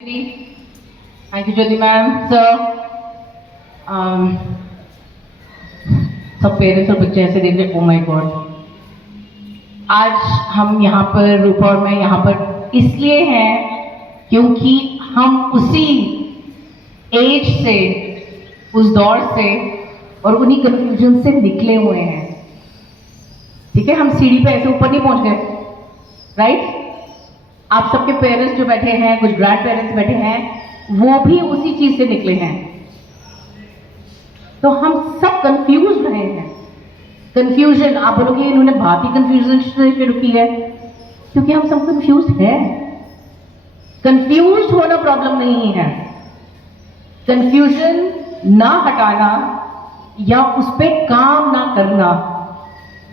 Thank you, Jyoti ma'am. Sir, सब parents और बच्चे ऐसे देख रहे, ओ माय गॉड। आज हम यहाँ पर, रूपा और मैं यहाँ पर इसलिए हैं क्योंकि हम उसी एज से, उस दौर से और उन्हीं कंफ्यूजन से निकले हुए हैं। ठीक है, हम सीढ़ी पे ऐसे ऊपर नहीं पहुंच गए, राइट? आप सबके पेरेंट्स जो बैठे हैं, कुछ ग्रैंड पेरेंट्स बैठे हैं, वो भी उसी चीज से निकले हैं। तो हम सब कंफ्यूज रहे हैं। कंफ्यूजन, आप बोलोगे इन्होंने बात ही कंफ्यूजन से शुरू की है, क्योंकि हम सब कंफ्यूज हैं। कंफ्यूज होना प्रॉब्लम नहीं है, कंफ्यूजन ना हटाना या उस पर काम ना करना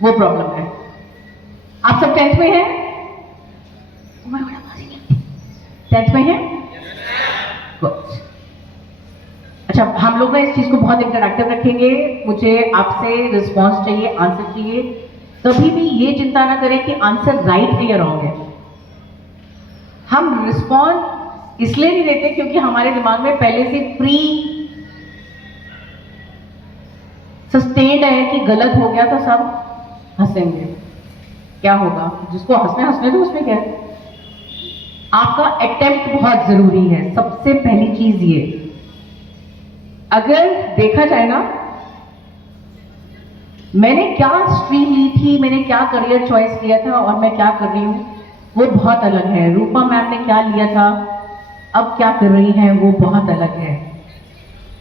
वो प्रॉब्लम है। आप सब 10th में हैं? 10th में हैं? Good. अच्छा, हम लोग ना इस चीज को बहुत इंटरैक्टिव रखेंगे। मुझे आपसे रिस्पॉन्स चाहिए, आंसर चाहिए। कभी भी ये चिंता ना करें कि आंसर राइट है या रॉन्ग है। हम रिस्पॉन्स इसलिए नहीं देते क्योंकि हमारे दिमाग में पहले से प्री सस्टेन्ड है कि गलत हो गया तो सब हंसेंगे। क्या होगा? जिसको हंसने हंसने तो उसमें क्या है। आपका अटेम्प्ट बहुत जरूरी है। सबसे पहली चीज ये, अगर देखा जाए ना, मैंने क्या स्ट्रीम ली थी, मैंने क्या करियर चॉइस किया था और मैं क्या कर रही हूं, वो बहुत अलग है। रूपा मैम ने क्या लिया था, अब क्या कर रही हैं, वो बहुत अलग है।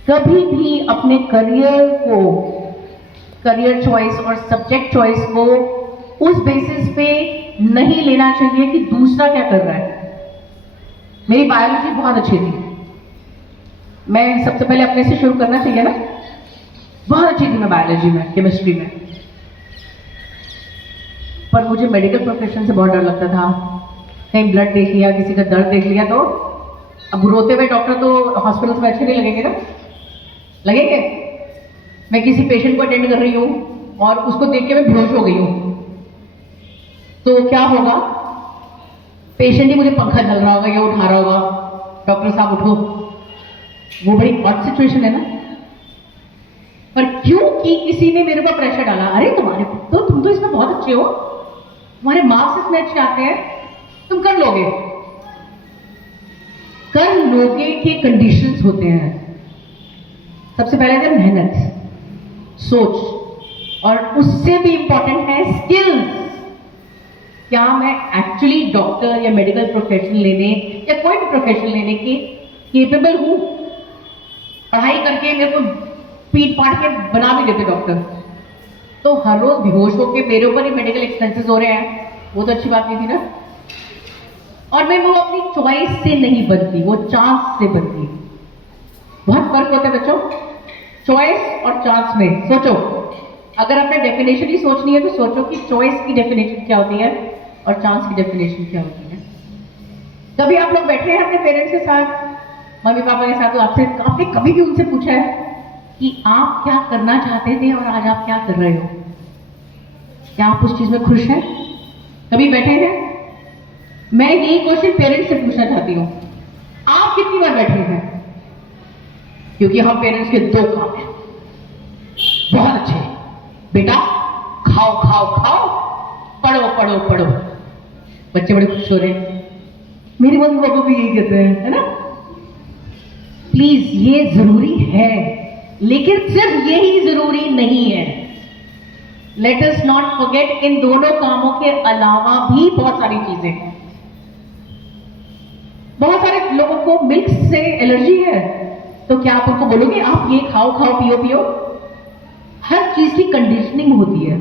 कभी भी अपने करियर चॉइस और सब्जेक्ट चॉइस को उस बेसिस पे नहीं लेना चाहिए कि दूसरा क्या कर रहा है। मेरी बायोलॉजी बहुत अच्छी थी, मैं सबसे पहले अपने से शुरू करना चाहिए ना। बहुत अच्छी थी मैं बायोलॉजी में, केमिस्ट्री में, पर मुझे मेडिकल प्रोफेशन से बहुत डर लगता था। कहीं ब्लड देख लिया, किसी का दर्द देख लिया तो अब रोते हुए डॉक्टर तो हॉस्पिटल्स में अच्छे नहीं लगेंगे ना, लगेंगे? मैं किसी पेशेंट को अटेंड कर रही हूँ और उसको देख के मैं बेहोश हो गई हूँ, तो क्या होगा? पेशेंट ही मुझे पंखा चल रहा होगा या उठा रहा होगा, डॉक्टर साहब उठो। वो बड़ी हॉट सिचुएशन है ना। पर क्योंकि किसी ने मेरे ऊपर प्रेशर डाला, अरे तुम्हारे तो तुम तो इसमें बहुत अच्छे हो, तुम्हारे मार्क्स इसमें अच्छे आते हैं, तुम कर लोगे। कर लोगे के कंडीशंस होते हैं। सबसे पहले थे मेहनत, सोच, और उससे भी इंपॉर्टेंट है स्किल्स। क्या मैं एक्चुअली डॉक्टर या मेडिकल प्रोफेशन लेने या कोई भी प्रोफेशन लेने की केपेबल हूं? पढ़ाई करके मेरे को पीट पाट के बना भी देते डॉक्टर, तो हर रोज बेहोश होकर मेरे ऊपर ही मेडिकल एक्सपेंसेस हो रहे हैं, वो तो अच्छी बात नहीं थी ना। और मैं वो अपनी चॉइस से नहीं बनती, वो चांस से बनती। बहुत फर्क होता है बच्चों, चॉइस और चांस में। सोचो, अगर आपने डेफिनेशन ही सोचनी है तो सोचो कि चॉइस की डेफिनेशन क्या होती है और चांस की डेफिनेशन क्या होती है। कभी आप लोग बैठे हैं अपने पेरेंट्स के साथ, मम्मी पापा के साथ, तो आपने कभी भी उनसे पूछा है कि आप क्या करना चाहते थे और आज आप क्या कर रहे हो? क्या आप उस चीज में खुश हैं? कभी बैठे हैं? मैं यही क्वेश्चन पेरेंट्स से पूछना चाहती हूँ, आप कितनी बार बैठे हैं? क्योंकि हम पेरेंट्स के दो काम हैं बहुत अच्छे, बेटा खाओ खाओ खाओ, पढ़ो पढ़ो पढ़ो। बच्चे बड़े खुश हो रहे हैं, मेरी मम्मी पापा भी यही कहते हैं, है ना? प्लीज, ये जरूरी है, लेकिन सिर्फ यही जरूरी नहीं है। लेट अस नॉट फॉरगेट, इन दोनों कामों के अलावा भी बहुत सारी चीजें हैं। बहुत सारे लोगों को मिल्क से एलर्जी है, तो क्या आप उनको बोलोगे आप ये खाओ खाओ पियो पियो? हर चीज की कंडीशनिंग होती है,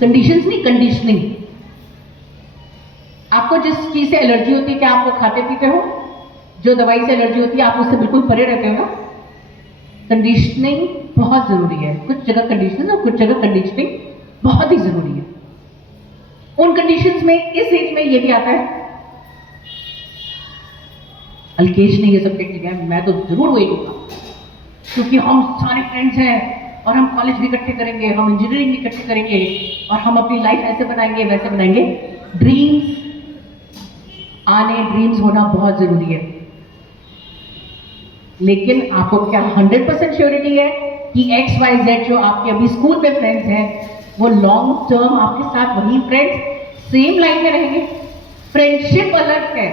कंडीशंस नहीं, कंडीशनिंग। आपको जिस चीज से एलर्जी होती है, क्या आप वो खाते पीते हो? जो दवाई से एलर्जी होती है आप उससे बिल्कुल परे रहते हो ना। कंडीशनिंग बहुत जरूरी है। कुछ जगह कंडीशनिंग और कुछ जगह कंडीशनिंग बहुत ही जरूरी है। उन कंडीशंस में इस एज में ये भी आता है। अल्केश ने ये सब्जेक्ट लिया, मैं तो जरूर वही लूंगा, क्योंकि हम सारे फ्रेंड्स हैं और हम कॉलेज भी इकट्ठे करेंगे, हम इंजीनियरिंग भी इकट्ठे करेंगे और हम अपनी लाइफ ऐसे बनाएंगे वैसे बनाएंगे। ड्रीम्स आने, ड्रीम्स होना बहुत जरूरी है। लेकिन आपको क्या 100% श्योरिटी है कि XYZ जो आपके अभी स्कूल में फ्रेंड्स हैं वो लॉन्ग टर्म आपके साथ वही फ्रेंड्स सेम लाइन में रहेंगे? फ्रेंडशिप अलग है,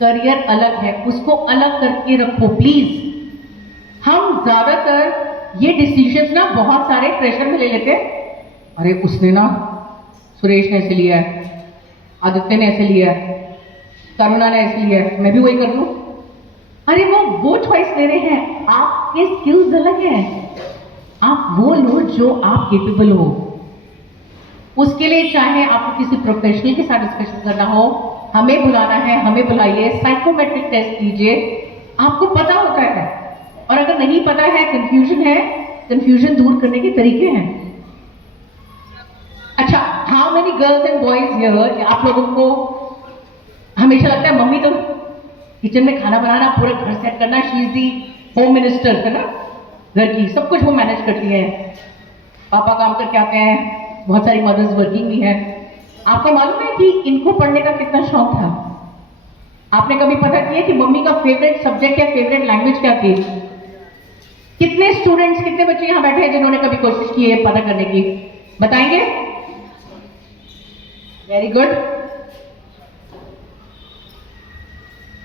करियर अलग है, उसको अलग करके रखो प्लीज। हम ज्यादातर ये डिसीजंस ना बहुत सारे प्रेशर में ले लेते हैं। अरे उसने ना, सुरेश ने ऐसे लिया है, आदित्य ने ऐसे लिया है, करुणा ने ऐसे लिया है, मैं भी वही कर लूं। अरे वो चॉइस ले रहे हैं, आपके स्किल्स अलग हैं। आप वो लो जो आप केपेबल हो। उसके लिए चाहे आपको किसी प्रोफेशनल के साथ डिस्कशन करना हो, हमें बुलाना है, हमें बुलाइए, साइकोमेट्रिक टेस्ट कीजिए, आपको पता होता है। और अगर नहीं पता है, कंफ्यूजन है, कंफ्यूजन दूर करने के तरीके हैं। अच्छा, how many girls and boys here, आप लोगों को हमेशा लगता है मम्मी तो किचन में खाना बनाना, पूरा घर सेट करना, she is the home minister है ना, घर की सब कुछ वो मैनेज करती है। पापा काम करके आते हैं, बहुत सारी मदर्स वर्किंग भी हैं। आपको मालूम है कि इनको पढ़ने का कितना शौक था? आपने कभी पता किया कि मम्मी का फेवरेट सब्जेक्ट या फेवरेट लैंग्वेज क्या थी? कितने स्टूडेंट्स, कितने बच्चे यहां बैठे हैं जिन्होंने कभी कोशिश की है पता करने की? बताएंगे? Very good.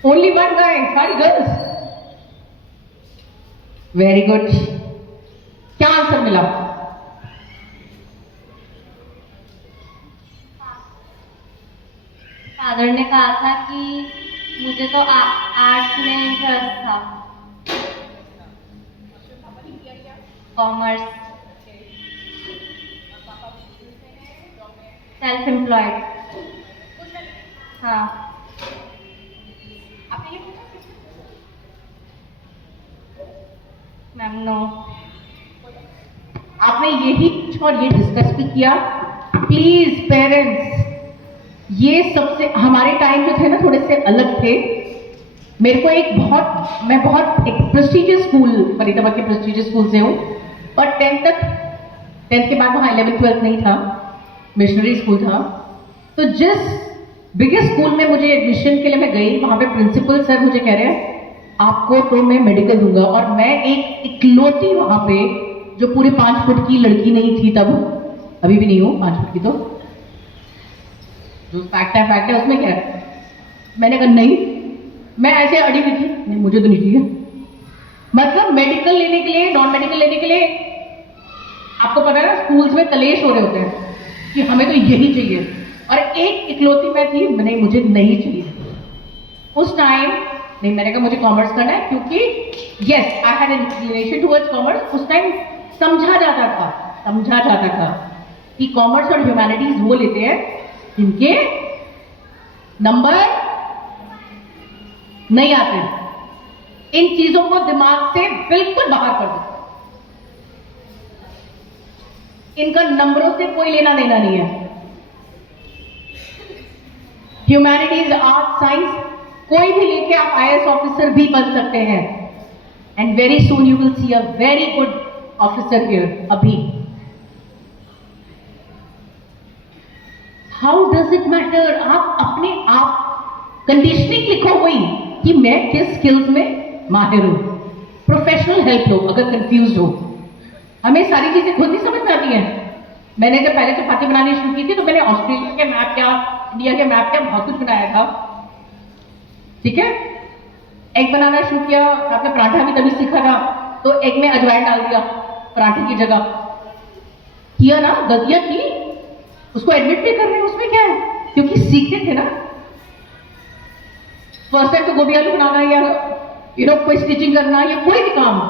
Only one guy, सारी गर्ल्स। Very good. क्या आंसर मिला? फादर ने कहा था कि मुझे तो आर्ट्स में इंटरेस्ट था, कॉमर्स, सेल्फ एम्प्लॉयड। हाँ। Ma'am no. आपने यही कुछ और ये डिस्कस भी किया? प्लीज पेरेंट्स, ये सबसे हमारे टाइम जो थे ना थोड़े से अलग थे। मेरे को मैं बहुत एक प्रेस्टीजियस स्कूल, फरीदाबाद के प्रेस्टीजियस स्कूल से हूँ, और 10th के बाद वहाँ 11th 12th नहीं था, मिशनरी स्कूल था। तो जिस बिगेस्ट स्कूल में मुझे एडमिशन के लिए मैं गई, वहाँ पे प्रिंसिपल सर मुझे कह रहे हैं आपको तो मैं मेडिकल दूंगा, और मैं एक इकलौती वहाँ पे जो पूरे 5 फुट की लड़की नहीं थी तब, अभी भी नहीं हूँ 5 फुट की, तो जो फैक्ट है उसमें क्या है? मैंने कहा नहीं, मैं ऐसे अड़ी हुई थी, नहीं मुझे तो नहीं चाहिए। मतलब मेडिकल लेने के लिए, नॉन मेडिकल लेने के लिए, आपको पता है ना स्कूल्स में कलेश हो रहे होते हैं कि हमें तो यही चाहिए, और एक इकलौती मैं थी, नहीं मुझे नहीं चाहिए। उस टाइम नहीं, मैंने कहा मुझे कॉमर्स करना है, क्योंकि yes I had an inclination towards commerce. उस टाइम समझा जाता था कि कॉमर्स और ह्यूमैनिटीज वो लेते हैं जिनके नंबर नहीं आते। इन चीजों को दिमाग से बिल्कुल बाहर कर दो, इनका नंबरों से कोई लेना देना नहीं है। ह्यूमैनिटीज, आर्ट, साइंस कोई भी लेके आप IAS ऑफिसर भी बन सकते हैं, and very soon you will see a very good officer here. अभी हाउ डज इट मैटर? आप अपने आप कंडीशनिंग लिखो हुई कि मैं किस स्किल्स में माहिर हूं। प्रोफेशनल हेल्प लो अगर कंफ्यूज हो। हमें सारी चीजें खुद ही समझ में आती हैं। मैंने जब पहले चपाती बनानी शुरू की थी तो मैंने ऑस्ट्रेलिया के मैप क्या, इंडिया के मैप क्या, बहुत कुछ बनाया था, ठीक है। एग बनाना शुरू किया, आपने पराठा भी तभी सीखा था, तो एग में अजवाइन डाल दिया पराठे की जगह, किया ना, गलतियां की, उसको एडमिट भी कर रहे हैं, उसमें क्या है, क्योंकि सीखे थे ना। फर्स्ट टाइम तो गोभी आलू बनाना या कोई स्टिचिंग करना या कोई भी काम,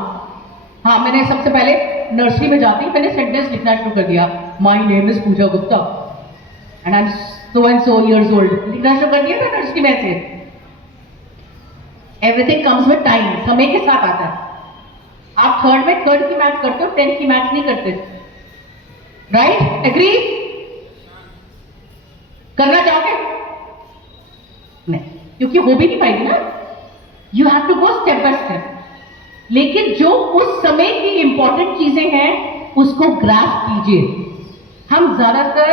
हाँ मैंने सबसे पहले नर्सरी में जाती मैंने सेंटेंस लिखना शुरू कर दिया, my name is Pooja Gupta and I am so and so years old, लिखना शुरू कर दिया था नर्सरी में से। एवरीथिंग कम्स विद टाइम, समय के साथ आता है। आप थर्ड में थर्ड की मैथ करते हो, 10th की मैथ नहीं करते, राइट? एग्री? करना चाहोगे? नहीं, क्योंकि हो भी नहीं पाएगी ना। You have to go step by step. लेकिन जो उस समय की इंपॉर्टेंट चीजें हैं उसको ग्रास्प कीजिए। हम ज्यादातर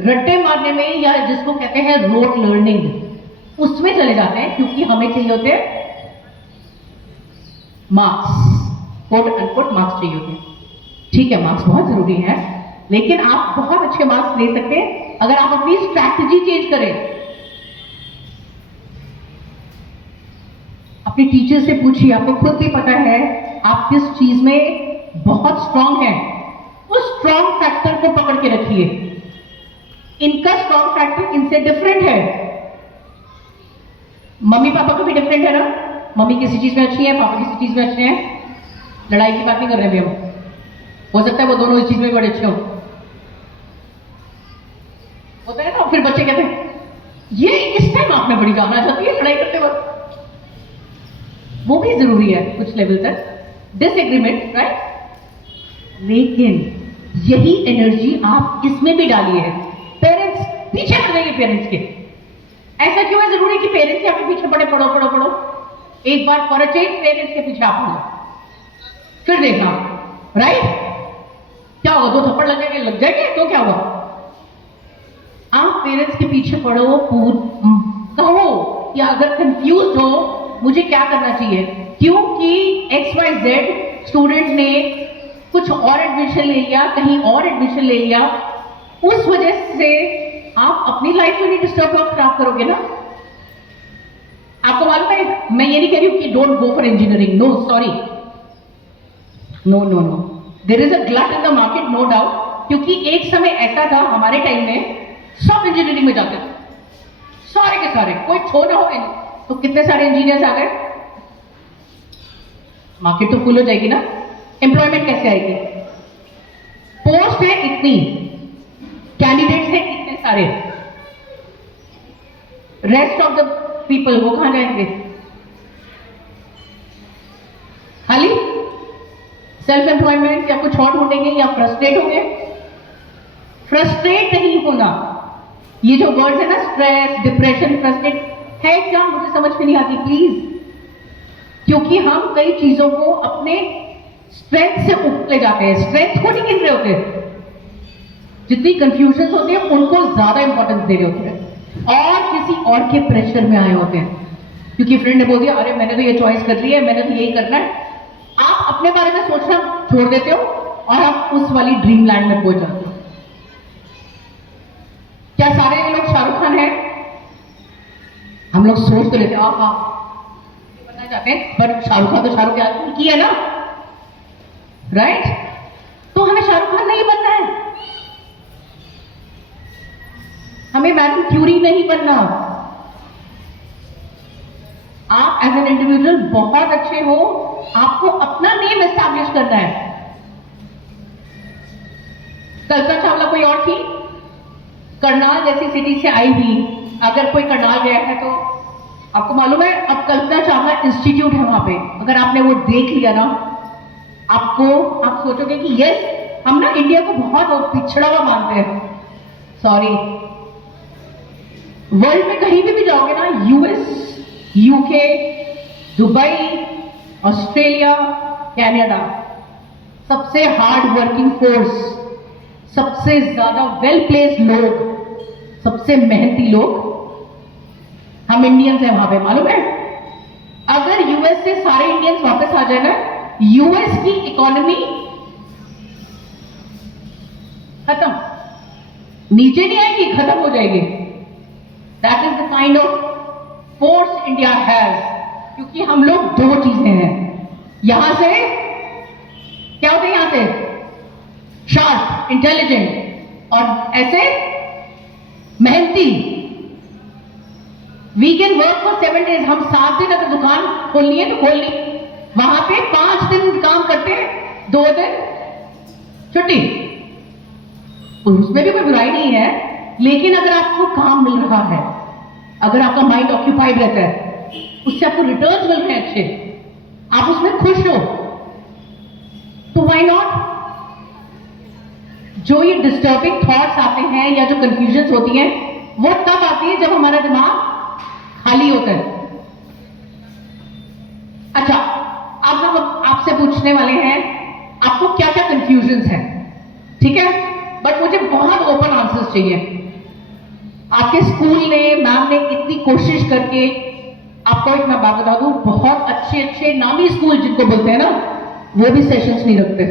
रट्टे मारने में या जिसको कहते हैं रोट लर्निंग, उसमें चले जाते हैं, क्योंकि हमें चाहिए होते हैं मार्क्स, कोट अनकोट मार्क्स चाहिए होते हैं। ठीक है, मार्क्स बहुत जरूरी है, लेकिन आप बहुत अच्छे मार्क्स ले सकते हैं अगर आप अपनी स्ट्रैटेजी चेंज करें। अपने टीचर से पूछिए, आपको खुद भी पता है आप किस चीज में बहुत स्ट्रांग हैं, उस स्ट्रांग फैक्टर को पकड़ के रखिए। इनका स्ट्रांग फैक्टर इनसे डिफरेंट है। मम्मी पापा का भी डिफरेंट है ना, मम्मी किसी चीज में अच्छी है, पापा किसी चीज में अच्छे हैं। लड़ाई की बात नहीं कर रहे हैं हम, हो सकता है वो दोनों इस चीज में बड़े अच्छे हो, होता है ना। फिर बच्चे कहते हैं ये इस टाइम आप में बड़ी जान आ जाती है लड़ाई करते वक्त। वो भी जरूरी है कुछ लेवल तक, डिसएग्रीमेंट, राइट। लेकिन यही एनर्जी आप इसमें भी डालिए। पेरेंट्स पीछे पड़ जाएंगे पेरेंट्स के। ऐसा क्यों है जरूरी कि पेरेंट्स आपके पीछे पड़े? पढ़ो पढ़ो पढ़ो, एक बार फॉर अ चेंज पेरेंट्स के पीछे आप पढ़ो, फिर देखना, राइट। क्या होगा? 2 थप्पड़ लग जाएंगे तो क्या होगा? आप पेरेंट्स के पीछे पढ़ो, कहो, या अगर कंफ्यूज हो मुझे क्या करना चाहिए, क्योंकि XYZ स्टूडेंट ने कुछ और एडमिशन ले लिया, कहीं और एडमिशन ले लिया, उस वजह से आप अपनी लाइफ में नहीं डिस्टर्ब और खराब करोगे ना। आपको मालूम है, मैं ये नहीं कह रही हूं कि don't go for engineering, no sorry, no no no, there is a glut in the market, no doubt. क्योंकि एक समय ऐसा था हमारे टाइम में, सब इंजीनियरिंग में जाते थे, सारे के सारे, कोई छोड़ ना हो। तो कितने सारे इंजीनियर्स आ गए, मार्केट तो फुल हो जाएगी ना। एम्प्लॉयमेंट कैसे आएगी? पोस्ट है इतनी, कैंडिडेट्स हैं इतने सारे, रेस्ट ऑफ द पीपल वो कहां जाएंगे? खाली सेल्फ एम्प्लॉयमेंट या कुछ और ढूंढेंगे या फ्रस्ट्रेट होंगे? फ्रस्ट्रेट नहीं होना, ये जो वर्ड है ना, स्ट्रेस, डिप्रेशन, फ्रस्ट्रेट है क्या, मुझे समझ में नहीं आती प्लीज। क्योंकि हम कई चीजों को अपने स्ट्रेंथ से उठ ले जाते हैं, स्ट्रेंथ को नहीं गिन रहे होते, जितनी कंफ्यूजन होती है उनको ज्यादा इंपॉर्टेंस दे रहे होते हैं, और किसी और के प्रेशर में आए होते हैं। क्योंकि फ्रेंड ने बोल दिया, अरे मैंने तो ये चॉइस कर ली है, मैंने तो यही करना है। आप अपने बारे में सोचना छोड़ देते हो और आप उस वाली ड्रीम लैंड में पहुंच जाते हो। क्या सारे लोग शाहरुख खान हैं? हम लोग सोच तो लेते, हाँ बनना चाहते हैं, पर शाहरुख खान तो शाहरुख खान की है ना, राइट। तो हमें शाहरुख खान नहीं बनना है, हमें मैडम क्यूरी नहीं बनना। आप एज एन इंडिविजुअल बहुत अच्छे हो, आपको अपना नेम एस्टैब्लिश करना है। कल्पना चावला कोई और थी, करनाल जैसी सिटी से आई हुई। अगर कोई करनाल गया है तो आपको मालूम है, अब कल्पना चावला इंस्टीट्यूट है वहां पे, अगर आपने वो देख लिया ना, आप सोचोगे कि यस, हम ना इंडिया को बहुत पिछड़ा हुआ मानते हैं। सॉरी, वर्ल्ड में कहीं भी जाओगे ना, US, UK, Dubai, Australia, Canada, सबसे हार्ड वर्किंग फोर्स, सबसे ज्यादा वेल प्लेस्ड लोग, सबसे मेहनती लोग हम इंडियंस हैं वहां पे, मालूम है। अगर US से सारे इंडियंस वापस आ जाए ना, US की इकोनॉमी खत्म, नीचे नहीं आएगी, खत्म हो जाएगी। That is the kind of force India has. क्योंकि हम लोग दो चीजें हैं, यहां से क्या होते हैं, यहां से शार्प, इंटेलिजेंट, और ऐसे मेहनती। We can work for 7 days, हम 7 दिन अगर दुकान खोलनी है तो खोल ली, वहां पे 5 दिन काम करते हैं, 2 दिन छुट्टी। उसमें भी कोई बुराई नहीं है, लेकिन अगर आपको काम मिल रहा है, अगर आपका माइंड ऑक्यूपाइड रहता है, उससे आपको रिटर्न्स मिल रहे हैं अच्छे, आप उसमें खुश हो, तो व्हाई नॉट। जो ये डिस्टर्बिंग थॉट्स आते हैं या जो कंफ्यूजन होती हैं, वो तब आती है जब हमारा दिमाग खाली होता है। अच्छा, अब हम आपसे पूछने वाले हैं, आपको क्या क्या कंफ्यूजन है, ठीक है, बट मुझे बहुत ओपन आंसर्स चाहिए। आपके स्कूल ने, मैम ने इतनी कोशिश करके, आपको एक मैं बात बता दूं, बहुत अच्छे अच्छे अच्छे नामी स्कूल जिनको बोलते हैं ना, वो भी सेशंस नहीं रखते।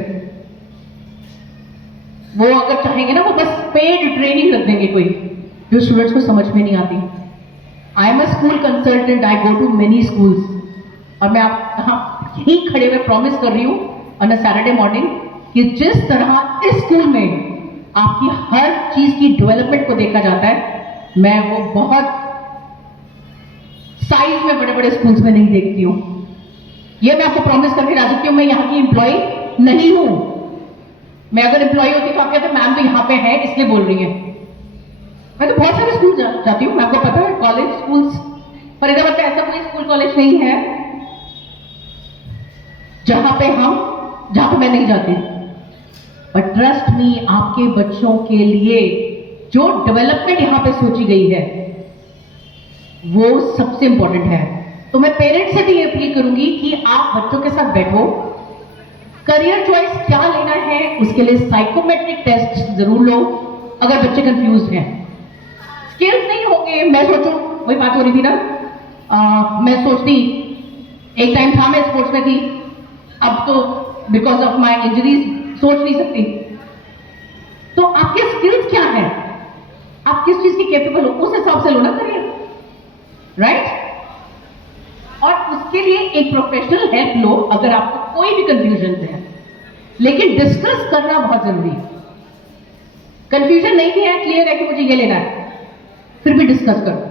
वो अगर चाहेंगे ना, वो बस पेड ट्रेनिंग रख देंगे कोई, जो स्टूडेंट्स को समझ में नहीं आती। I am a school consultant, I go to many schools, और मैं आप यहाँ यहीं खड़े हुए प्रॉमिस कर रही हूँ ऑन अ सैटरडे मॉर्निंग कि जिस तरह इस स्कूल में आपकी हर चीज की डेवलपमेंट को देखा जाता है, मैं वो बहुत साइज में बड़े बड़े स्कूल्स में नहीं देखती हूँ। ये मैं आपको प्रॉमिस करके जा सकती हूँ। मैं यहाँ की एम्प्लॉय नहीं हूँ। मैं अगर एम्प्लॉय होती तो आप कहते मैम तो यहाँ पे है इसलिए बोल रही है। मैं तो बहुत सारे स्कूल जाती हूँ, आपको पता है, कॉलेज स्कूल्स, फरीदाबाद में ऐसा कोई स्कूल कॉलेज नहीं है जहां पे मैं नहीं जाती। बट ट्रस्ट मी, आपके बच्चों के लिए जो डेवलपमेंट यहां पे सोची गई है वो सबसे इंपॉर्टेंट है। तो मैं पेरेंट्स से भी अपील करूंगी कि आप बच्चों के साथ बैठो, करियर चॉइस क्या लेना है उसके लिए साइकोमेट्रिक टेस्ट जरूर लो अगर बच्चे कंफ्यूज हैं। स्किल्स नहीं होंगे, मैं सोचूं, वही बात हो रही थी ना, मैं सोचती एक टाइम था मैं स्पोर्ट्स में थी, अब तो बिकॉज ऑफ माई इंजरीज सोच नहीं सकती। तो आपके स्किल्स क्या है, आप किस चीज की कैपेबल हो, उस हिसाब से लो ना करियर, राइट? और उसके लिए एक प्रोफेशनल हेल्प लो अगर आपको कोई भी कंफ्यूजन है, लेकिन डिस्कस करना बहुत जरूरी है। कंफ्यूजन नहीं भी है, क्लियर है कि मुझे ये लेना है, फिर भी डिस्कस करो।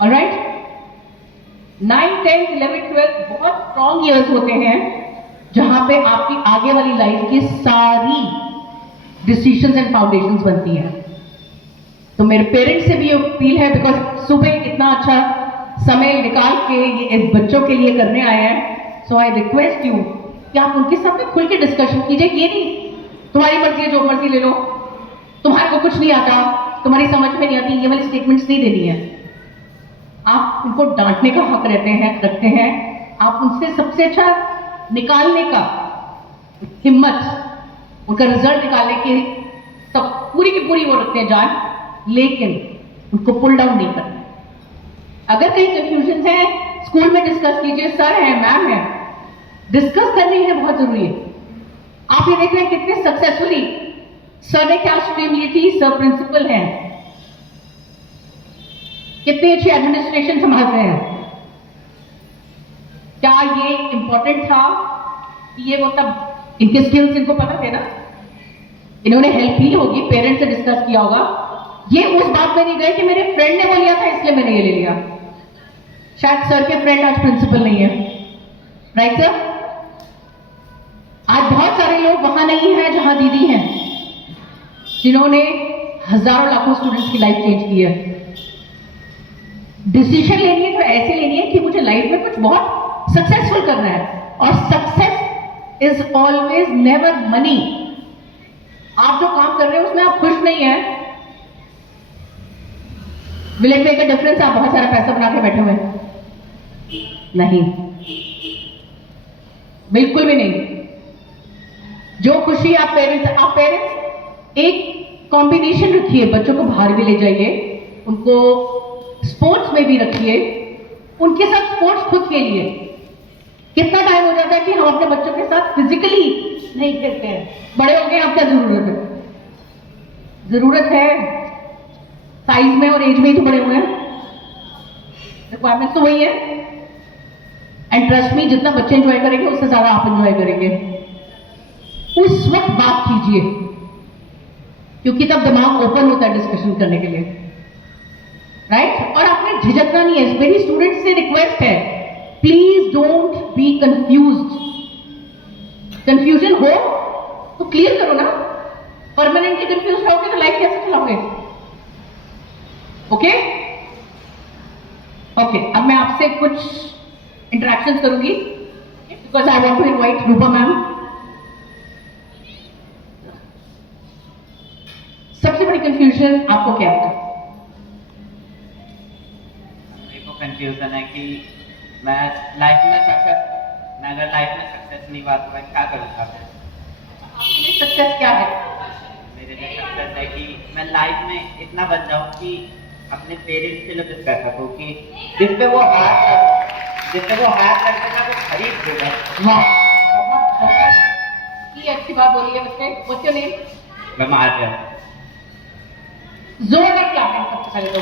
ऑलराइट? 9, 10, 11, 12 बहुत स्ट्रॉन्ग ईयर्स होते हैं जहां पे आपकी आगे वाली लाइफ की सारी डिसीजंस एंड फाउंडेशंस बनती हैं। तो मेरे पेरेंट्स से भी ये अपील है, बिकॉज सुबह इतना अच्छा समय निकाल के ये इस बच्चों के लिए करने आए हैं, सो आई रिक्वेस्ट यू कि आप उनके साथ में खुल के डिस्कशन कीजिए। ये नहीं तुम्हारी मर्जी है, जो मर्जी ले लो, तुम्हारे को कुछ नहीं आता, तुम्हारी समझ में नहीं आती, ये वाली स्टेटमेंट्स नहीं देनी है। आप उनको डांटने का हक रखते हैं, आप उनसे सबसे अच्छा निकालने का हिम्मत, उनका रिजल्ट निकालने की सब पूरी की पूरी वो रखते हैं जान, लेकिन उनको पुल डाउन नहीं करना। अगर कहीं कंफ्यूजन है स्कूल में डिस्कस कीजिए, सर है, मैम है, डिस्कस करनी है, बहुत जरूरी है। आप ये देख रहे हैं कितने सक्सेसफुली सर ने क्या स्ट्रीम ली थी, सर प्रिंसिपल है, कितनी अच्छी एडमिनिस्ट्रेशन संभाल रहे हैं। क्या ये इंपॉर्टेंट था कि ये वो तब इनके स्किल्स इनको पता थे ना, इन्होंने हेल्प ली होगी, पेरेंट्स से डिस्कस किया होगा, ये उस बात में नहीं गए कि मेरे फ्रेंड ने वो लिया था इसलिए मैंने ये ले लिया। शायद सर के फ्रेंड आज प्रिंसिपल नहीं है, राइट सर? आज बहुत सारे लोग वहां नहीं हैं जहां दीदी हैं, जिन्होंने हजारों लाखों स्टूडेंट्स की लाइफ चेंज की है। डिसीजन लेनी है तो ऐसे लेनी है कि मुझे लाइफ में कुछ बहुत सक्सेसफुल करना है, और success is always never money. आप जो काम कर रहे हो उसमें आप खुश नहीं है, will it make a difference आप बहुत सारा पैसा बना के बैठे हुए हैं? नहीं, बिल्कुल भी नहीं। जो खुशी आप पेरेंट्स एक कॉम्बिनेशन रखिए, बच्चों को बाहर भी ले जाइए, उनको स्पोर्ट्स में भी रखिए, उनके साथ स्पोर्ट्स खुद खेलिए। कितना टाइम हो जाता है कि हम अपने बच्चों के साथ फिजिकली नहीं खेलते हैं। बड़े हो गए, आप क्या जरूरत है? जरूरत है साइज में और एज में ही तो बड़े हुए हैं, रिक्वायरमेंट तो वही है। एंड ट्रस्ट मी, जितना बच्चे एंजॉय करेंगे उससे ज्यादा आप एंजॉय करेंगे। उस वक्त बात कीजिए, क्योंकि तब दिमाग ओपन होता है डिस्कशन करने के लिए, राइट? और आपने झिझकना नहीं है। मेरी स्टूडेंट्स से रिक्वेस्ट है, please don't be confused. Confusion हो तो क्लियर करो ना, परमानेंटली कंफ्यूज रहोगे तो लाइफ कैसे चलाओगे? ओके ओके, अब मैं आपसे कुछ इंटरेक्शन करूंगी, because I want to invite Roopa ma'am. सबसे बड़ी कंफ्यूजन आपको क्या है? मेरे को कंफ्यूजन है कि मैं अगर लाइफ में सक्सेस नहीं हुआ तो मैं क्या करूँगा? आपके लिए सक्सेस क्या है? मेरे लिए सक्सेस है कि मैं लाइफ में इतना बन जाऊँ कि अपने पेरेंट्स से लोग कह सकूँ कि जिस पे वो हाथ जितने को हायर करते ना वो खरीद देगा। वाह, बहुत बहुत ही अच्छी बात बोली है बच्चे। What's your name? मैं मार दिया। जोरदार क्लैपिंग सबसे पहले तो।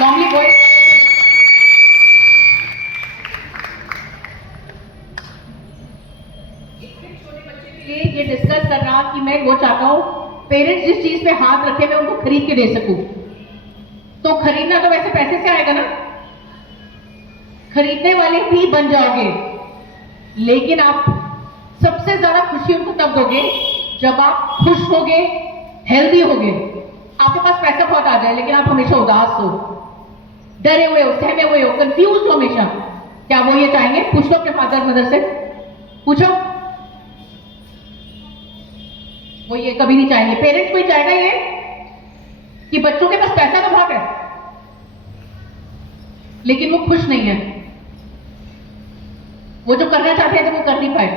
नॉर्मली बॉयज ये डिस्कस करना कि मैं वो चाहता हूँ पेरेंट्स जिस चीज पे हाथ रखे मैं उनको खरीद के दे सकूं, तो खरीदना तो वैसे पैसे से आएगा ना, खरीदने वाले भी बन जाओगे, लेकिन आप सबसे ज्यादा खुशी उनको तब दोगे जब आप खुश होगे, हेल्दी होगे। आपके पास पैसा बहुत आ जाए लेकिन आप हमेशा उदास हो, डरे हुए हो, सहमे हुए हो, कंफ्यूज हो हमेशा, क्या वो ये चाहेंगे? पूछ लो अपने फादर मदर से, पूछो, वो ये कभी नहीं चाहेंगे। पेरेंट्स कोई चाहेगा ये कि बच्चों के पास पैसा तो बहुत है लेकिन वो खुश नहीं है, वो जो करना चाहते हैं तो वो कर नहीं पाए।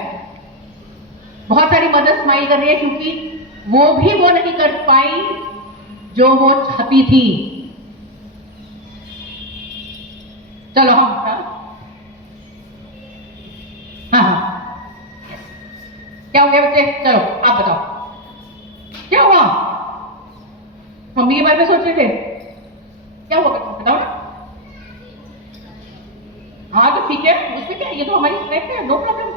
बहुत सारी मदर स्माइल कर रही है क्योंकि वो भी वो नहीं कर पाई जो वो चाहती थी। चलो हम हाँ, क्या हो गया बच्चे? चलो आप बताओ क्या हुआ? मम्मी के बारे में सोच रहे थे, क्या हुआ बताओ ना। हाँ तो ठीक है, उसमें क्या, ये तो हमारी स्ट्रेंथ है, नो प्रॉब्लम।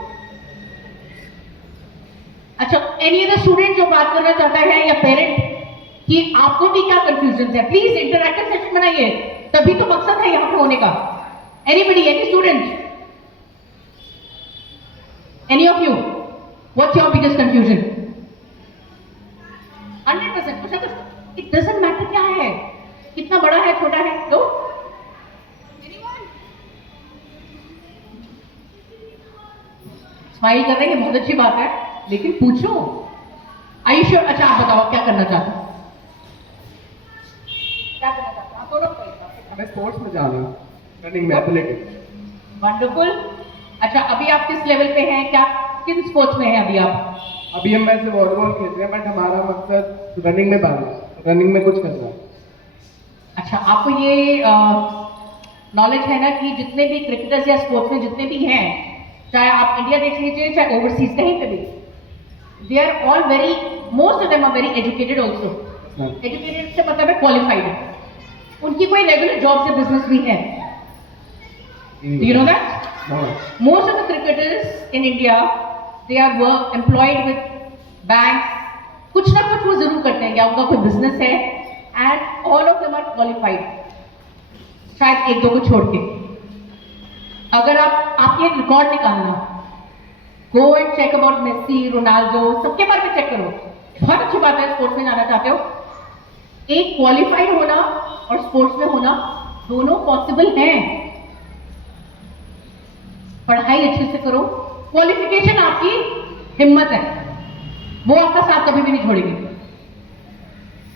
अच्छा, एनी अदर स्टूडेंट जो बात करना चाहता है या पेरेंट कि आपको भी क्या कंफ्यूजन है, प्लीज इंटरैक्टिव सेशन बनाइए, तभी तो मकसद है यहाँ पे होने का। Anybody, any student, any of you, what's your biggest confusion? 100% कुछ ना, इट डजंट मैटर क्या है, कितना बड़ा है छोटा है, लो स्माइल कर रहे हैं, बहुत अच्छी बात है, लेकिन पूछो आयुष। अच्छा आप बताओ क्या करना चाहते हो? क्या करना चाहते हो आप दोनों? हमें स्पोर्ट्स में जाना है, रनिंग में, एथलेटिक्स। वंडरफुल। अच्छा अभी आप किस लेवल पे हैं, क्या किन स्पोर्ट्स में हैं अभी आप? अभी हम वैसे वॉलीबॉल खेल रहे हैं बट हमारा मकसद रनिंग में पाना है, रनिंग में कुछ करना है। अच्छा आपको ये नॉलेज है ना कि जितने भी क्रिकेटर्स या स्पोर्ट्स में जितने भी हैं, चाहे आप इंडिया देख लीजिए चाहे ओवरसीज कहीं पे भी, they are all very, most of them are very educated also. Educated से मतलब है क्वालिफाइड, उनकी कोई रेगुलर जॉब से बिजनेस भी है। You know that most of the cricketers in India they are work employed with banks, कुछ ना कुछ वो जरूर करते हैं, या उनका कोई बिजनेस है, and all of them are qualified, शायद एक दो को छोड़ के। अगर आप ये रिकॉर्ड निकालना, go and check about Messi, Ronaldo, सबके बारे में चेक करो। बहुत अच्छी बात है, स्पोर्ट्स में जाना चाहते हो, एक क्वालिफाइड होना और स्पोर्ट्स में होना दोनों पॉसिबल हैं। पढ़ाई अच्छे से करो, क्वालिफिकेशन आपकी हिम्मत है, वो आपका साथ कभी भी नहीं छोड़ेगी,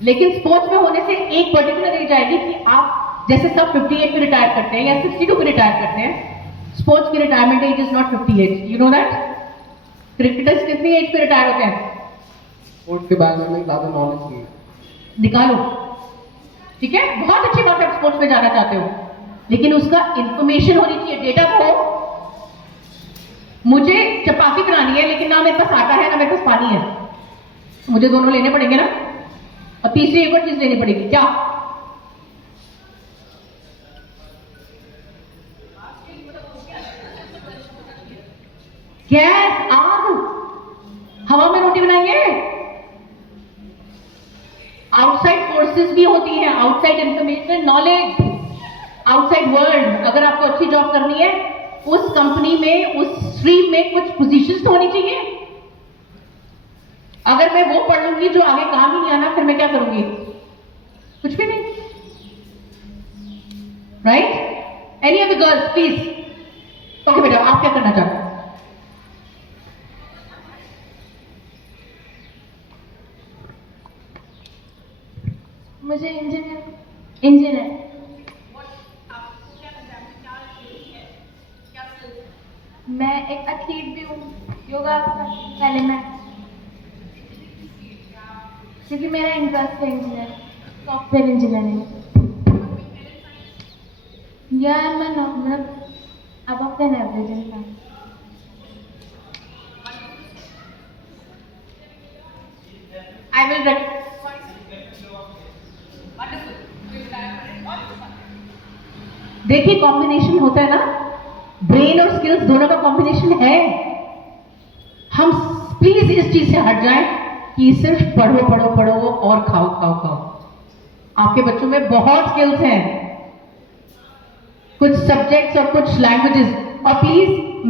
लेकिन स्पोर्ट्स में होने से एक पर्टिकुलर एज आएगी कि आप जैसे सब 58 पे रिटायर करते हैं या 62 पे रिटायर करते हैं, स्पोर्ट्स की retirement age is not 58, you know that. Cricketers कितनी एज पे रिटायर होते हैं? स्पोर्ट्स के बारे में ज़्यादा नॉलेज नहीं है। निकालो, ठीक है, बहुत अच्छी बात है, आप स्पोर्ट्स में जाना चाहते हो, लेकिन उसका इंफॉर्मेशन होनी चाहिए, डेटा हो। मुझे चपाती बनानी है लेकिन ना मेरे पास आटा है ना मेरे पास पानी है, मुझे दोनों लेने पड़ेंगे ना, और तीसरी एक और चीज लेनी पड़ेगी, क्या? गैस, आग, हवा में रोटी बनाएंगे। आउटसाइड फोर्सेस भी होती हैं, outside information, knowledge, outside world. अगर आपको अच्छी जॉब करनी है उस कंपनी में, उस स्ट्रीम में कुछ पोजीशंस तो होनी चाहिए। अगर मैं वो पढ़ लूंगी जो आगे काम ही नहीं आना, फिर मैं क्या करूंगी? कुछ भी नहीं, right? Any of the girls please. Okay बेटा, आप क्या करना चाहते हो? मुझे इंजीनियर मैं एक एथलीट भी हूँ, योगा पहले मैं, क्योंकि मेरा इंटरेस्ट है इंजीनियर, सॉफ्टवेयर इंजीनियरिंग। या मैं above than average in fact. I will rec- देखिए कॉम्बिनेशन होता है ना, ब्रेन और स्किल्स दोनों का कॉम्बिनेशन है। हम प्लीज इस चीज से हट जाएं कि सिर्फ पढ़ो पढ़ो पढ़ो और खाओ खाओ खाओ। आपके बच्चों में बहुत स्किल्स हैं, कुछ सब्जेक्ट्स और कुछ लैंग्वेजेस, और प्लीज